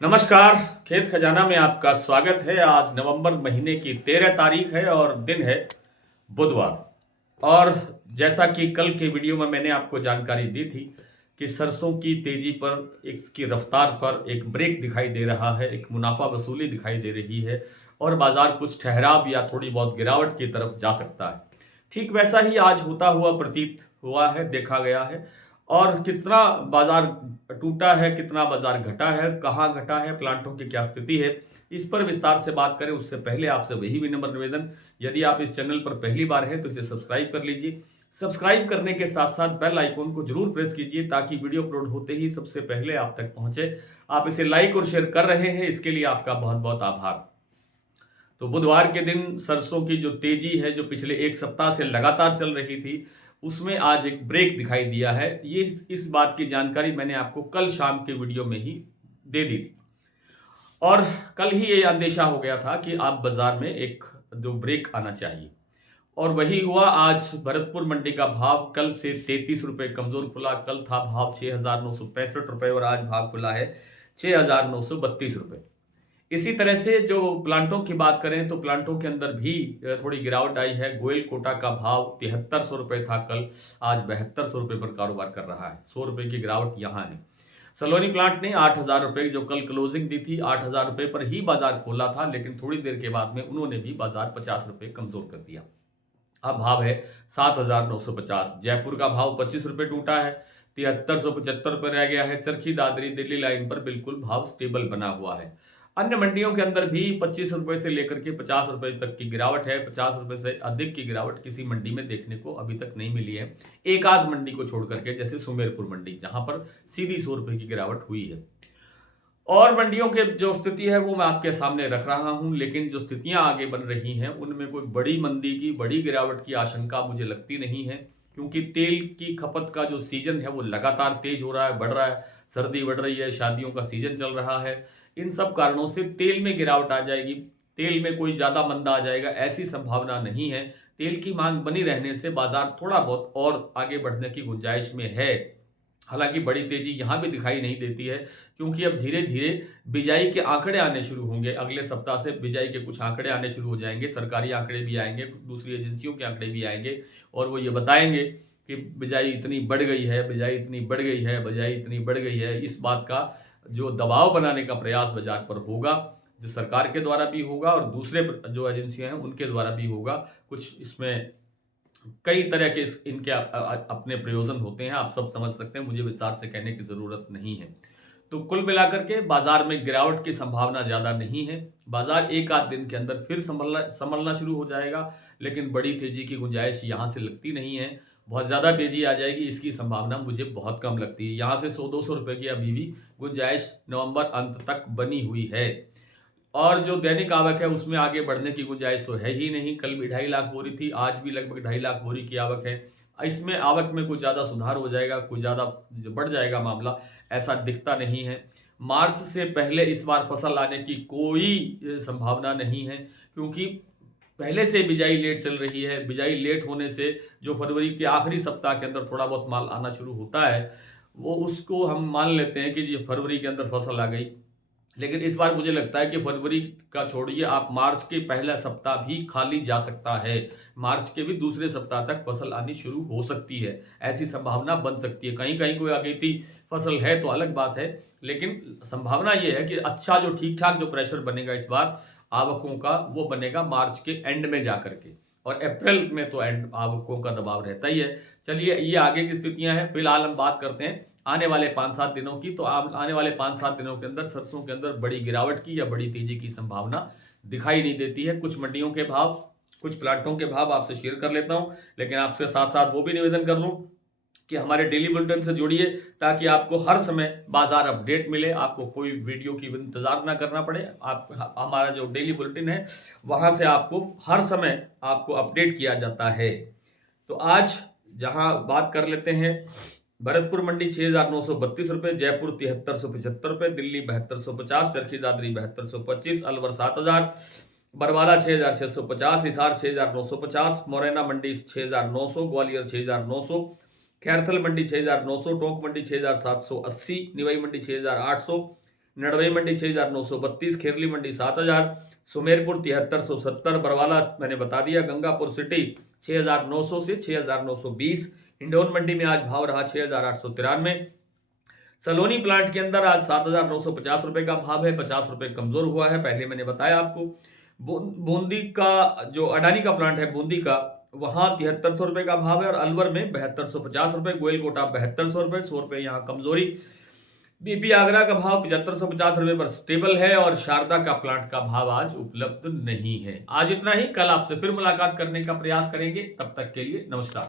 नमस्कार। खेत खजाना में आपका स्वागत है। आज नवंबर महीने की 13 तारीख है और दिन है बुधवार। और जैसा कि कल के वीडियो में मैंने आपको जानकारी दी थी कि सरसों की तेजी पर, इसकी रफ्तार पर एक ब्रेक दिखाई दे रहा है, एक मुनाफा वसूली दिखाई दे रही है और बाजार कुछ ठहराव या थोड़ी बहुत गिरावट की तरफ जा सकता है। ठीक वैसा ही आज होता हुआ प्रतीत हुआ है, देखा गया है। और कितना बाजार टूटा है, कितना बाजार घटा है, कहाँ घटा है, प्लांटों की क्या स्थिति है, इस पर विस्तार से बात करें उससे पहले आपसे वही विनम्र निवेदन, यदि आप इस चैनल पर पहली बार हैं तो इसे सब्सक्राइब कर लीजिए। सब्सक्राइब करने के साथ साथ बेल आइकॉन को जरूर प्रेस कीजिए ताकि वीडियो अपलोड होते ही सबसे पहले आप तक पहुंचे। आप इसे लाइक और शेयर कर रहे हैं, इसके लिए आपका बहुत बहुत आभार। तो बुधवार के दिन सरसों की जो तेजी है, जो पिछले एक सप्ताह से लगातार चल रही थी, उसमें आज एक ब्रेक दिखाई दिया है। ये इस बात की जानकारी मैंने आपको कल शाम के वीडियो में ही दे दी थी और कल ही ये अंदेशा हो गया था कि आप बाजार में एक जो ब्रेक आना चाहिए और वही हुआ। आज भरतपुर मंडी का भाव कल से 33 रुपए कमजोर खुला। कल था भाव 6,965 रुपए और आज भाव खुला है 6,932 रुपए। इसी तरह से जो प्लांटों की बात करें तो प्लांटों के अंदर भी थोड़ी गिरावट आई है। गोयल कोटा का भाव 7300 रुपए था कल, आज 7200 रुपए पर कारोबार कर रहा है। 100 रुपए की गिरावट यहाँ है। सलोनी प्लांट ने 8,000 रुपए जो कल क्लोजिंग दी थी, 8,000 रुपए पर ही बाजार खोला था, लेकिन थोड़ी देर के बाद में उन्होंने भी बाजार 50 रुपए कमजोर कर दिया। अब भाव है 7,950। जयपुर का भाव 25 रुपए टूटा है, 7375 रुपए रह गया है। चरखी दादरी दिल्ली लाइन पर बिल्कुल भाव स्टेबल बना हुआ है। अन्य मंडियों के अंदर भी 25 रुपए से लेकर के 50 रुपए तक की गिरावट है। 50 रुपए से अधिक की गिरावट किसी मंडी में देखने को अभी तक नहीं मिली है, एक आध मंडी को छोड़ करके, जैसे सुमेरपुर मंडी, जहां पर सीधी 100 रुपए की गिरावट हुई है। और मंडियों के जो स्थिति है वो मैं आपके सामने रख रहा हूं, लेकिन जो स्थितियां आगे बन रही हैं उनमें कोई बड़ी मंदी की, बड़ी गिरावट की आशंका मुझे लगती नहीं है, क्योंकि तेल की खपत का जो सीजन है वो लगातार तेज हो रहा है, बढ़ रहा है। सर्दी बढ़ रही है, शादियों का सीजन चल रहा है। इन सब कारणों से तेल में गिरावट आ जाएगी। तेल में कोई ज्यादा मंदा आ जाएगा ऐसी संभावना नहीं है। तेल की मांग बनी रहने से बाजार थोड़ा बहुत और आगे बढ़ने की गुंजाइश में है। हालांकि बड़ी तेजी यहां भी दिखाई नहीं देती है, क्योंकि अब धीरे धीरे बिजाई के आंकड़े आने शुरू होंगे। अगले सप्ताह से बिजाई के कुछ आंकड़े आने शुरू हो जाएंगे, सरकारी आंकड़े भी आएंगे, दूसरी एजेंसियों के आंकड़े भी आएंगे और वो ये बताएंगे कि बिजाई इतनी बढ़ गई है, बिजाई इतनी बढ़ गई है, बिजाई इतनी बढ़ गई है। इस बात का जो दबाव बनाने का प्रयास बाजार पर होगा, जो सरकार के द्वारा भी होगा और दूसरे जो एजेंसियां हैं उनके द्वारा भी होगा। कुछ इसमें कई तरह के इनके अपने प्रयोजन होते हैं, आप सब समझ सकते हैं, मुझे विस्तार से कहने की जरूरत नहीं है। तो कुल मिलाकर के बाजार में गिरावट की संभावना ज्यादा नहीं है। बाजार एक आध दिन के अंदर फिर संभलना शुरू हो जाएगा, लेकिन बड़ी तेजी की गुंजाइश यहां से लगती नहीं है। बहुत ज्यादा तेजी आ जाएगी इसकी संभावना मुझे बहुत कम लगती है। यहां से 100-200 रुपए की अभी भी गुंजाइश नवंबर अंत तक बनी हुई है और जो दैनिक आवक है उसमें आगे बढ़ने की गुंजाइश तो है ही नहीं। कल भी 2.5 लाख बोरी थी, आज भी लगभग 2.5 लाख बोरी की आवक है। इसमें आवक में कुछ ज्यादा सुधार हो जाएगा, कुछ ज्यादा बढ़ जाएगा मामला, ऐसा दिखता नहीं है। मार्च से पहले इस बार फसल आने की कोई संभावना नहीं है, क्योंकि पहले से बिजाई लेट चल रही है। बिजाई लेट होने से जो फरवरी के आखिरी सप्ताह के अंदर थोड़ा बहुत माल आना शुरू होता है, वो उसको हम मान लेते हैं कि जी फरवरी के अंदर फसल आ गई। लेकिन इस बार मुझे लगता है कि फरवरी का छोड़िए, आप मार्च के पहला सप्ताह भी खाली जा सकता है। मार्च के भी दूसरे सप्ताह तक फसल आनी शुरू हो सकती है, ऐसी संभावना बन सकती है। कहीं कहीं कोई अगेती फसल है तो अलग बात है, लेकिन संभावना यह है कि अच्छा जो ठीक ठाक जो प्रेशर बनेगा इस बार आवकों का, वो बनेगा मार्च के एंड में जाकर के, और अप्रैल में तो एंड आवकों का दबाव रहता ही है। चलिए, ये आगे की स्थितियां हैं। फिलहाल हम बात करते हैं आने वाले 5-7 दिनों की। तो आने वाले 5-7 दिनों के अंदर सरसों के अंदर बड़ी गिरावट की या बड़ी तेजी की संभावना दिखाई नहीं देती है। कुछ मंडियों के भाव, कुछ प्लांटों के भाव आपसे शेयर कर लेता हूं, लेकिन आपसे साथ साथ वो भी निवेदन कर लूं कि हमारे डेली बुलेटिन से जुड़िए, ताकि आपको हर समय बाजार अपडेट मिले, आपको कोई वीडियो की इंतजार ना करना पड़े। आप हमारा जो डेली बुलेटिन है वहां से आपको हर समय आपको अपडेट किया जाता है। तो आज जहां बात कर लेते हैं, भरतपुर मंडी 6,932 रुपए, जयपुर 7375 रुपए, दिल्ली 7250, चरखी दादरी 7225, अलवर 7,000, बरवाला 6,650, हिसार 6,950, मोरैना मंडी 6,900, ग्वालियर 6,900, खैरथल मंडी 6,900, टोंक मंडी 6,780, निवाई मंडी 6,800, नड़वई मंडी 6,932, खेरली मंडी 7,000, सुमेरपुर 7370, बरवाला मैंने बता दिया, गंगापुर सिटी 6,900 से 6,920, हिंडौन मंडी में आज भाव रहा 6,893, सलोनी प्लांट के अंदर आज 7,950 रुपए का भाव है, 50 रुपए कमजोर हुआ है, पहले मैंने बताया आपको। बूंदी का जो अडानी का प्लांट है बूंदी का, वहां 7300 रुपए का भाव है और अलवर में 7250 रुपए, गोयलकोटा 7200 रुपए, 100 रुपए यहाँ कमजोरी। बीपी आगरा का भाव 7550 रुपए पर स्टेबल है और शारदा का प्लांट का भाव आज उपलब्ध नहीं है। आज इतना ही, कल आपसे फिर मुलाकात करने का प्रयास करेंगे, तब तक के लिए नमस्कार।